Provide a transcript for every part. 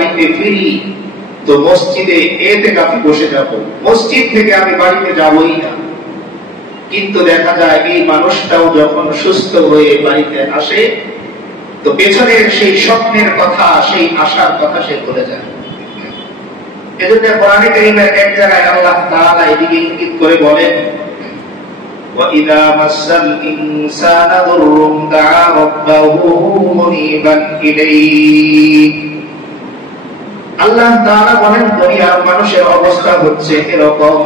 বাড়িতে ফিরি তো মসজিদে এতেকাফে বসে যাব, মসজিদ থেকে আমি বাড়িতে যাবই না। কিন্তু দেখা যায় এই মানুষটাও যখন সুস্থ হয়ে বাড়িতে আসে তো পেছনের সেই স্বপ্নের কথা, সেই আশার কথা সে ভুলে যায়। এজন্য কোরআনে কারীমের এক জায়গায় আল্লাহ তাআলা এদিকে ইঙ্গিত করে বলেন, وَإِذَا مَسَّ الْإِنسَانَ ضُرٌّ دَعَا رَبَّهُ مُنِيبًا إِلَيْهِ। আল্লাহ তাআলা বলেন দুনিয়ার মানুষের অবস্থা হচ্ছে এরকম,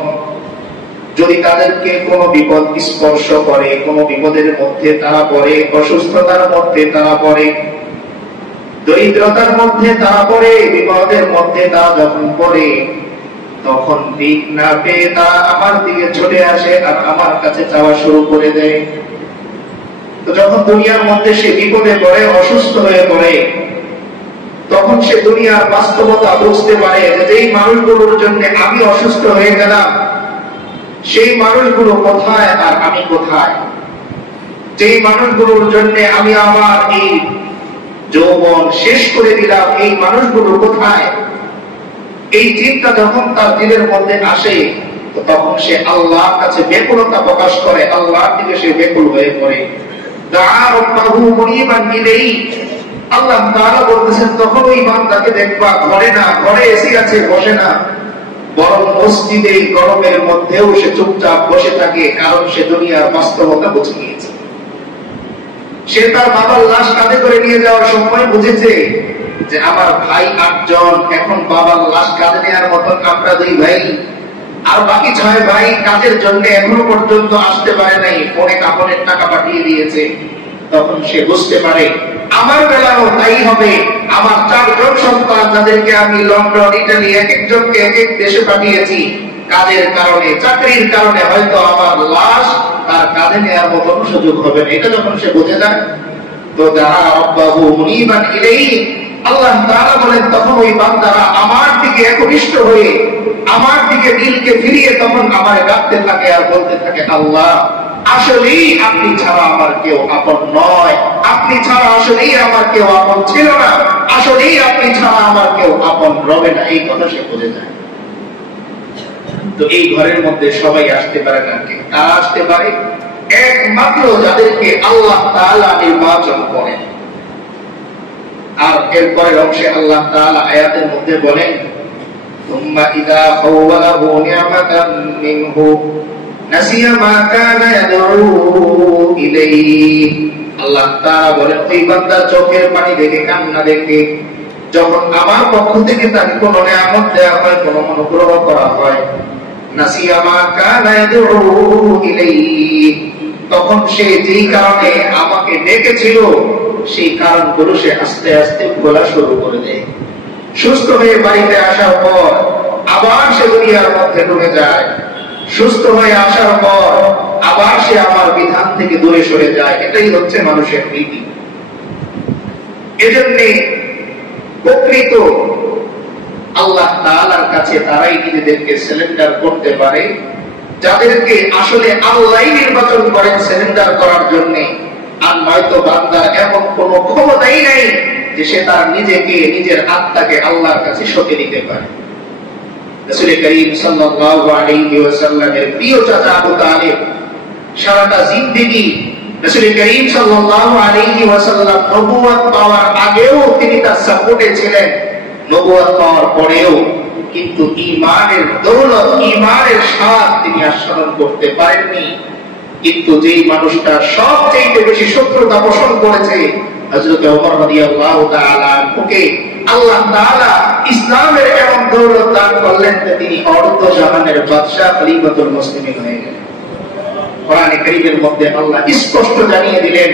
যদি তাদেরকে কোনো বিপদ স্পর্শ করে, কোনো বিপদের মধ্যে তারা পড়ে, অসুস্থতার মধ্যে তারা পড়ে, দরিদ্রতার মধ্যে তারা পড়ে, বিপদের মধ্যে তারা যখন পড়ে তখন দিক না পেয়ে তারা আমার দিকে ছুটে আসে আর আমার কাছে চাওয়া শুরু করে দেয়। তো যখন দুনিয়ার মধ্যে সে বিপদে পড়ে, অসুস্থ হয়ে পড়ে, তখন সে দুনিয়ার বাস্তবতা বুঝতে পারে যে যেই মানুষগুলোর জন্য আমি অসুস্থ হয়ে গেলাম সেই মানুষগুলো কোথায় আর আমি কোথায়, যেই মানুষগুলোর জন্য আমি আমার এই যৌবন শেষ করে দিলাম এই মানুষগুলো কোথায়। এই চিন্তা যখন তার দিলের মধ্যে আসে তো তখন সে আল্লাহর কাছে ব্যাকুলতা প্রকাশ করে, আল্লাহর দিকে সে ব্যাকুল হয়ে পড়ে। দাআ রাব্বাহু মুনিবান ইলাইহি, আল্লাহ তাআলা বলতেছেন তখন ওই বান্দাকে দেখবা ঘরে না, ঘরে এসি আছে বসে না, বরং মসজিদে গরমের মধ্যেও সে চুপচাপ বসে থাকে, কারণ সে দুনিয়ার বাস্তবতা বুঝে গিয়েছে। সে তার বাবার লাশ কাঁধে করে নিয়ে যাওয়ার সময় বুঝেছে যে আমার ভাই 8 জন, এখন বাবার লাশ কাঁধে নেওয়ার মতন আমরা 2 ভাই, আর বাকি 6 ভাই কাজের জন্য এখনো পর্যন্ত আসতে পারে নাই, ফোনে কাপড়ের টাকা পাঠিয়ে দিয়েছে। তখন সে বুঝতে পারে আমার বেলাও তাই হবে। আমার 4 জন সন্তান যাদেরকে আমি লন্ডন, ইটালি এক একজনকে এক এক দেশে পাঠিয়েছি, কাজের কারণে, চাকরির কারণে হয়তো আমার লাশ তার কাঁধে নেওয়ার মতন সুযোগ হবে না। এটা যখন সে বুঝে যায় তো দাআ রাব্বাহু মুনিবান ইলাইহি, আল্লাহ তাআলা বলেন তখন ওই বান্দারা আমার দিকে একনিষ্ঠ হয়ে আমার দিকে দিলকে ফিরিয়ে তখন আমায় ডাকতে থাকে আর বলতে থাকে, আল্লাহ আসলেই আপনি ছাড়া আমার কেউ আপন নয়, আপনি ছাড়া আসলেই আমার কেউ আপন ছিল না, আসলেই আপনি ছাড়া আমার কেউ আপন রবে না। এই কথা সে বুঝে যায়। তো এই ঘরের মধ্যে সবাই আসতে পারে না, কারা আসতে পারে? একমাত্র যাদেরকে আল্লাহ তাআলা নির্বাচন করেন। আর এরপরের অংশে আল্লাহ তাআলা আয়াতের মধ্যে বলেন, সুম্মা ইযা খাওয়ালাহু নি'মাতাম মিনহু নাসিয়া মা কানা ইয়াদউ ইলাইহি। আল্লাহ তাআলা বলেন ওই বান্দা চোখের পানি দেখে, কান্না দেখে যখন আমার পক্ষ থেকে তাকে কোনো নিয়ামত দেওয়া হয়, কোনো অনুগ্রহ করা হয়, নাসিয়া মা কানা ইয়াদউ ইলাইহি, তখন সে যেই কারণে আমাকে ডেকেছিল সেই কারণগুলো সে আস্তে আস্তে বলা শুরু করে দেয়। সুস্থ হয়ে বাড়িতে আসার পর আবার সে দুনিয়ার মধ্যে ঢুকে যায়, সুস্থ হয়ে আসার পর আবার সে আমার বিধান থেকে দূরে সরে যায়। এটাই হচ্ছে মানুষের রীতি। এজন্য প্রকৃত আল্লাহ তাআলার কাছে তারাই নিজেদেরকে সিলেন্ডার করতে পারে যাদেরকে আসলে আল্লাহই নির্বাচন করেন সিলেন্ডার করার জন্য। আর নয়তো বান্দার এমন কোন ক্ষমতাই নাই যে সে তার নিজেকে, নিজের আত্মাকে আল্লাহর কাছে সঁপে দিতে পারে। রাসূল করিম সাল্লাল্লাহু আলাইহি ওয়াসাল্লামের প্রিয় চাচা আবু তালিব সারাটা জিন্দেগি রাসূল করিম সাল্লাল্লাহু আলাইহি ওয়াসাল্লাম নবুয়ত পাওয়ার আগেও তিনি তার সাপোর্টে ছিলেন, নবুয়ত পাওয়ার পরেও কিন্তু ঈমানের দৌলত, ঈমানের স্বাদ তিনি আস্বাদন করতে পারেননি। কিন্তু যেই মানুষটা সবচেয়ে বেশি শত্রুতা পোষণ করেছে হযরত ওমর রাদিয়াল্লাহু তাআলা আনহুকে আল্লাহ তাআলা ইসলামের এমন দৌলত দান করলেন যে তিনি অর্ধ জাহানের বাদশা খলিফাতুল মুসলিমিন হয়ে গেলেন। কোরআনে কারীমের মধ্যে আল্লাহ স্পষ্ট জানিয়ে দিলেন,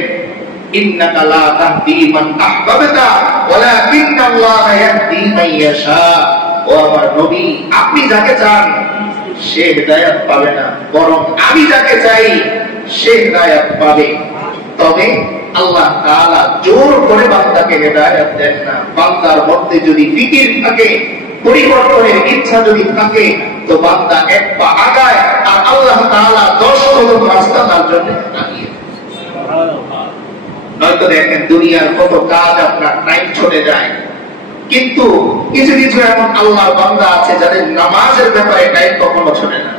ইন্নাকা লা তাহদি মান আহবাবতা ওয়ালাকিন্নাল্লাহা ইয়াহদি মান ইয়াশা। ও আমার নবী, আপনি যাকে চান সে হিদায়াত পাবে না, বরং আমি যাকে চাই সে হিদায়াত পাবে। তবে আল্লাহ তাআলা জোর করে বান্দাকে হিদায়াত দেন না। বান্দার মধ্যে যদি ফিকির থাকে, পরিবর্তনের ইচ্ছা যদি থাকে, তো বান্দা এক পা আগায় আর আল্লাহ তাআলা 10 কদম রাস্তা তার জন্য আগিয়ে দেন। নয়তো দেখেন দুনিয়ার কত কাজ আপনার টাইম ছুটে যায়, কিন্তু কিছু কিছু এমন আল্লাহর বান্দা আছে যাদের নামাজের ব্যাপারে টাইম কখনো শোনে না।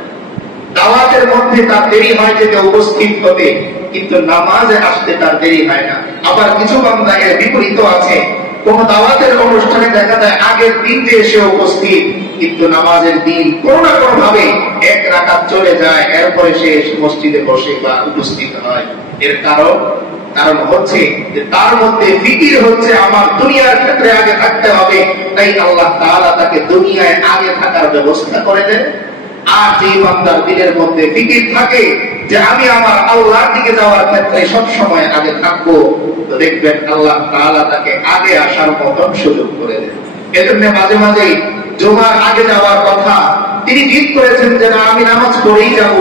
দাওয়াতের মধ্যে তার দেরি হয় যেতে উপস্থিত হতে, কিন্তু নামাজে আসতে তার দেরি হয় না। আবার কিছু বান্দা এর বিপরীত আছে, কোন দাওয়াতের অনুষ্ঠানে দেখা যায় আগের দিন যে এসে উপস্থিত, কিন্তু নামাজের দিন কোনো না কোনো ভাবে এক রাকাত চলে যায়, এরপরে সে মসজিদে বসে বা উপস্থিত হয়। এর কারণ হচ্ছে যে তার মধ্যে ফিকির হচ্ছে আমার দুনিয়ার ক্ষেত্রে আগে থাকতে হবে, তাই আল্লাহ তাআলা তাকে দুনিয়ায় আগে থাকার ব্যবস্থা করে দেন। আর যে বান্দার দিলের মধ্যে ফিকির থাকে যে আমি আমার আল্লাহর দিকে যাওয়ার ক্ষেত্রে সব সময় আগে থাকবো, তো দেখবেন আল্লাহ তাআলা তাকে আগে আসার মতন সুযোগ করে দেন। এজন্য মাঝে মাঝে জুমার আগে যাওয়ার কথা তিনি ঠিক করেছেন যে না, আমি নামাজ পড়েই যাব।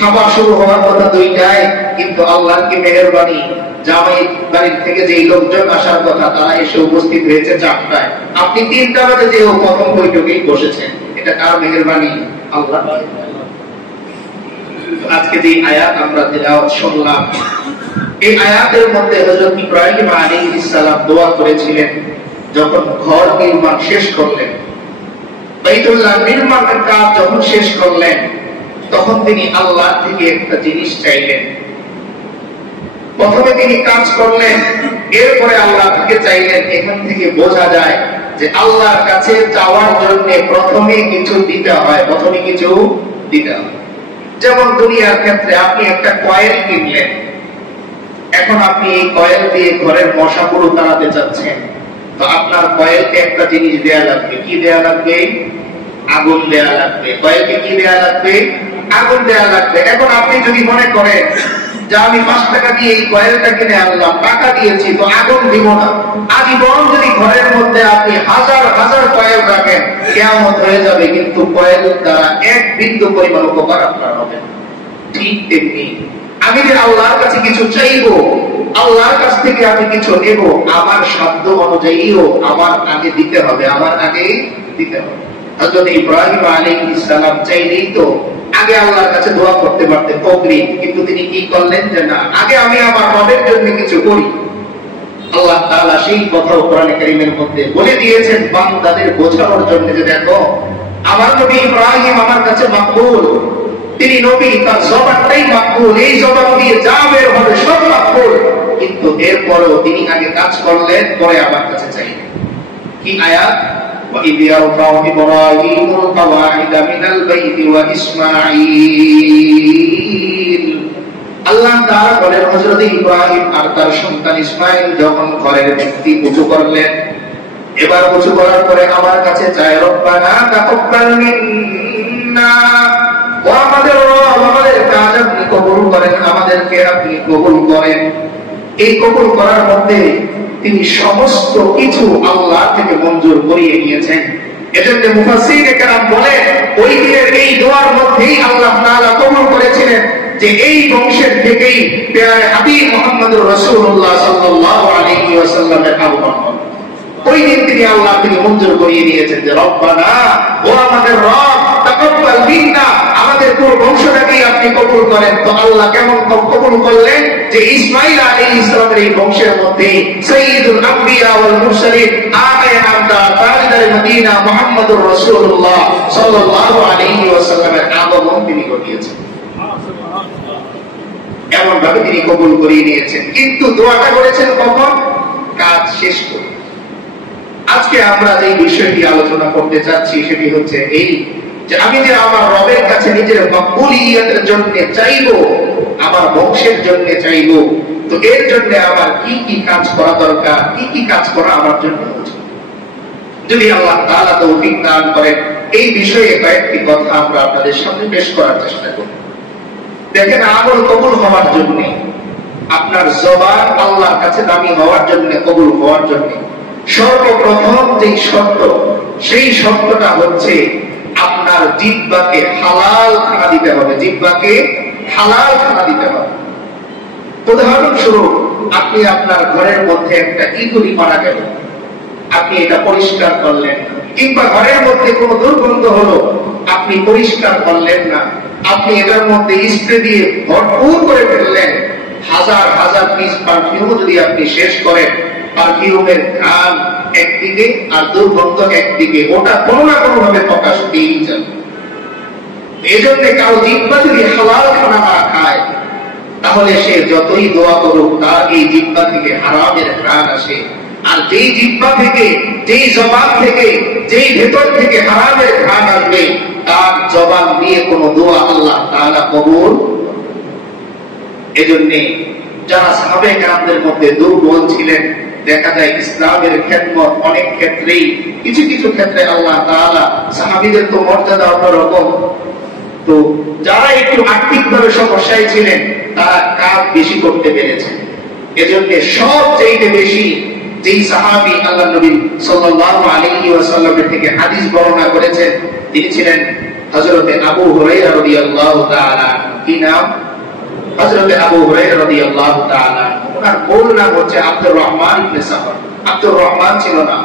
খাবার শুরু হওয়ার কথা 2টায়, কিন্তু আল্লাহর কি মেহেরবানি, জামাই বাড়ির থেকে যে লোকজন আসার কথা তারা এসে উপস্থিত হয়েছে 4টায়। আপনি 3টা বাজে যে প্রথম বৈঠকেই বসেছেন, এটা কার মেহেরবানি? আল্লাহ। আজকে যে আয়াত আমরা তিলাওয়াত শুনলাম, এই আয়াতের মধ্যে হযরত ইব্রাহিম আলাইহিস সালাম দোয়া করেছিলেন যখন ঘর নির্মাণ শেষ করলেন, বাইতুল্লাহ নির্মাণের কাজ যখন শেষ করলেন, তখন তিনি আল্লাহ থেকে একটা জিনিস চাইলেন। প্রথমে তিনি কাজ করলেন, এরপরে আল্লাহ থেকে চাইলেন। এখান থেকে বোঝা যায় যে আল্লাহর কাছে চাওয়ার জন্য প্রথমে কিছু দিতে হয়, প্রথমে কিছু দিতে হয়। যেমন দুনিয়ার ক্ষেত্রে আপনি একটা কয়েল কিনলেন, এখন আপনি এই কয়েল দিয়ে ঘরের মশাগুলো তাড়াতে চাচ্ছেন, তো আপনার কয়েলকে একটা জিনিস দেয়া লাগবে। কি দেয়া লাগবে? আগুন দেয়া লাগবে। কয়েলকে কি দেয়া লাগবে? আগুন দেয়া লাগবে। এখন আপনি যদি মনে করেন যে আমি 5 টাকা দিয়ে এই কয়েলটা কিনে আনলাম, টাকা দিয়েছি, তো আগুন দিব না, আজীবন যদি ঘরের মধ্যে আপনি হাজার হাজার কয়েল রাখেন, কিয়ামত হয়ে যাবে, কিন্তু কয়েল দ্বারা 1 বিন্দু পরিমাণ উপকার আপনার হবে না। ঠিক তেমনি আমি যে আল্লাহর কাছে কিছু চাইবো, আল্লাহর কাছ থেকে আমি কিছু নেব, আমার সাধ্য অনুযায়ীও আমার আগে দিতে হবে, আমার আগে দিতে হবে। হযরত ইব্রাহিম আলাইহিস সালাম চাইলেই তো আগে আল্লাহর কাছে দোয়া করতে পারতেন অগ্রিম, কিন্তু তিনি কি করলেন যে না, আগে আমি আমার রবের জন্য কিছু করি। আল্লাহ তাআলা সেই কথা কোরআনে কারীমের মধ্যে বলে দিয়েছেন বান্দাদের বোঝানোর জন্য যে দেখো, আমার নবী ইব্রাহিম আমার কাছে মাকবুল, তিনি নবী, তার জবানটাই মাকবুল, এই জবান দিয়ে যা বের হবে সব মাকবুল, কিন্তু এরপরেও তিনি আগে কাজ করলেন, পরে আমার কাছে চাইলেন। কি আয়াত? وَإِذْ يَرْفَعُ إِبْرَاهِيمُ الْقَوَاعِدَ مِنَ الْبَيْتِ وَإِسْمَاعِيلُ। আল্লাহ তাআলা বলেন হযরত ইব্রাহিম আর তার সন্তান ইসমাঈল যখন ঘরের ভিত্তি উঁচু করলেন, এবার উঁচু করার পরে আমার কাছে চায়, রব্বানা তাকাব্বাল মিন্না, ও আমাদের রব, আমাদের কাজ আপনি কবুল করেন, আমাদেরকে আপনি কবুল করেন। এই কবুল করার মধ্যে তিনি সমস্ত কিছু আল্লাহ থেকে মঞ্জুর করিয়ে নিয়েছেন। এজন্য মুফাসসিরে কেরাম বলেন ওই দিনের এই দোয়ার মধ্যেই আল্লাহ তাআলা কবুল করেছিলেন যে এই বংশের থেকেই প্যারে হাবিব মুহাম্মদুর রাসূলুল্লাহ সাল্লাল্লাহু আলাইহি ওয়াসাল্লামের আগমন হবে। ওই দিন তিনি মঞ্জুর করিয়ে নিয়েছেন যে রব্বানা, ও আমাদের রব, তাকাব্বাল মিন্না, আমাদের পুরো বংশটাকেই আপনি কবুল করেন। তো আল্লাহ কেমন কবুল করলেন যে ইসমাঈল আলাইহিস সালামের এই বংশের মধ্যে সাইয়্যিদুল আম্বিয়া ওয়াল মুরসালিন, আগে নামটা তাজদারে মদিনা মুহাম্মদুর রাসূলুল্লাহ সাল্লাল্লাহু আলাইহি ওয়াসাল্লামের আগমন তিনি ঘটিয়েছেন। এমন ভাবে তিনি কবুল করিয়ে নিয়েছেন, কিন্তু দোয়াটা করেছেন কখন? কাজ শেষ করে। আজকে আমরা যে বিষয়টি আলোচনা করতে যাচ্ছি সেটি হচ্ছে এই যে আমি যে আমার রবের কাছে নিজের মকবুলিয়তের জন্য চাইবো, আমার বংশের জন্য চাইবো, তো এর জন্য আমার কি কি কাজ করা দরকার, কি কি কাজ করা আমার জন্য উচিত। যদি আল্লাহ তাআলা তৌফিক দান করেন, এই বিষয়ে কয়েকটি কথা আমরা আপনাদের সামনে পেশ করার চেষ্টা করব। দেখেন, আমল কবুল হওয়ার জন্য, আপনার জবান আল্লাহর কাছে দামি হওয়ার জন্য, কবুল হওয়ার জন্য সর্বপ্রথম যে শর্ত, সেই শর্তটা হচ্ছে আপনার জিহ্বাকে হালাল খানা দিতে হবে। জিহ্বাকে হালাল খানা দিতে হবে। উদাহরণস্বরূপ, আপনি আপনার ঘরের মধ্যে একটা ইঁদুর মারা গেল, আপনি এটা পরিষ্কার করলেন না, কিংবা ঘরের মধ্যে কোনো দুর্গন্ধ হলো, আপনি পরিষ্কার করলেন না, আপনি এটার মধ্যে স্প্রে দিয়ে ভরপুর করে ফেললেন। হাজার হাজার পিস পারফিউম যদি আপনি শেষ করেন, পারফিউমের ঘ্রাণ একদিকে আর দুর্গন্ধ একদিকে, ওটা কোনো না কোনো ভাবে প্রকাশ পেয়েই যাবে। এই জন্য কারো জিহ্বা যদি হালাল খানা না খায়, তাহলে সে যতই দোয়া করুক তার এই জিহ্বা থেকে হারামের ঘ্রাণ আসে। আর যেই জিহ্বা থেকে, যেই জবান থেকে, যেই ভেতর থেকে হারামের ঘ্রাণ আসবে, তার জবান দিয়ে কোনো দোয়া আল্লাহ তাআলা কবুল। এজন্য যারা সাহাবে কেরামদের মধ্যে দুর্বল ছিলেন, দেখা যায় ইসলামের খেদমত অনেক ক্ষেত্রেই, কিছু কিছু ক্ষেত্রে আল্লাহ তাআলা সাহাবীদের তো মর্যাদা অন্যরকম, তো যারা একটু আর্থিকভাবে সমস্যায় ছিলেন তারা কাজ বেশি করতে পেরেছেন। এজন্য সবচেয়ে বেশি যেই সাহাবী আল্লাহ নবী সাল্লাল্লাহু আলাইহি ওয়াসাল্লামের থেকে হাদিস বর্ণনা করেছেন তিনি ছিলেন হযরতে আবু হুরায়রা রাদিয়াল্লাহু তাআলা। কি নাম? হযরতে আবু হুরায়রা রাদিয়াল্লাহু তাআলা। ওনার মূল নাম হচ্ছে আব্দুর রহমান ইবনে সাফর। আব্দুর রহমান ছিল না,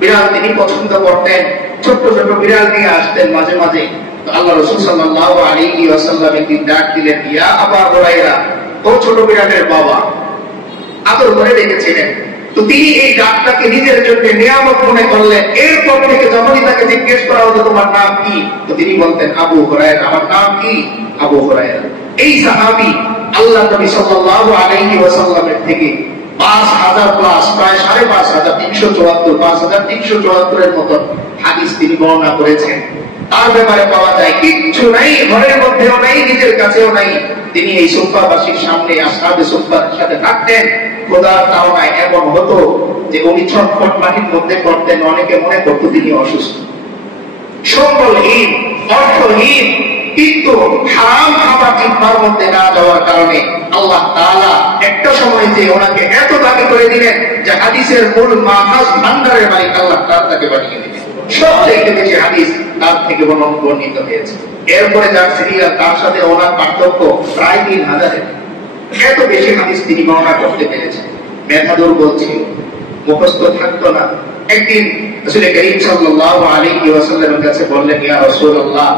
বিড়াল তিনি পছন্দ করতেন, ছোট ছোট বিড়াল নিয়ে আসতেন মাঝে মাঝে। তো আল্লাহ রাসূল সাল্লাল্লাহু আলাইহি ওয়াসাল্লাম একদিন ডাক দিলেন, ইয়া আবু হুরায়রা, ও ছোট বিড়ালের বাবা, আদর করে ডেকেছিলেন। তো তিনি এই ডাকটাকে নিজের জন্য নিয়ামত মনে করলেন। এরপর থেকে যখনই তাকে জিজ্ঞেস করা হতো তোমার নাম কি, তো তিনি বলতেন আবু হুরায়রা। আমার নাম কি? আবু হুরায়রা। এই সাহাবী আল্লাহ নবী সাল্লাল্লাহু আলাইহি ওয়াসাল্লামের থেকে 5000 প্লাস, প্রায় 5500, 374, 5374 এর মতো হাদিস তিনি বর্ণনা করেছেন। তার ব্যাপারে পাওয়া যায় কিচ্ছু নাই, ঘরের মধ্যেও নাই, নিজের কাছেও নাই। তিনি এই সুফাবাসীর সামনে আসহাবে সুফার সাথে থাকতেন। খোদার তাওবায় এমন হতো যে উনি ছটফট মাটির মধ্যে করতেন, অনেকে মনে করত তিনি অসুস্থ, সম্বলহীন, অর্থহীন। কিন্তু হারাম খাবার জিহ্বার মধ্যে না যাওয়ার কারণে আল্লাহ তাআলা একটা সময় যে ওনাকে এত দাবি করে দিলেন যে হাদিসের মূল মাহাজ ভান্ডারের মালিক আল্লাহ তাআলা তাকে বানিয়ে দিলেন। সবচেয়ে বেশি হাদিস তার থেকে বর্ণিত হয়েছে। এরপরে যার সিরিয়াল, তার সাথে ওনার পার্থক্য প্রায় 3000। এত বেশি হাদিস তিনি বর্ণনা করতে পেরেছেন। মেধা দুর্বল ছিল, মুখস্থ থাকতো না। একদিন রাসূল করিম সাল্লাল্লাহু আলাইহি ওয়াসাল্লামের কাছে বললেন, ইয়া রাসূলুল্লাহ,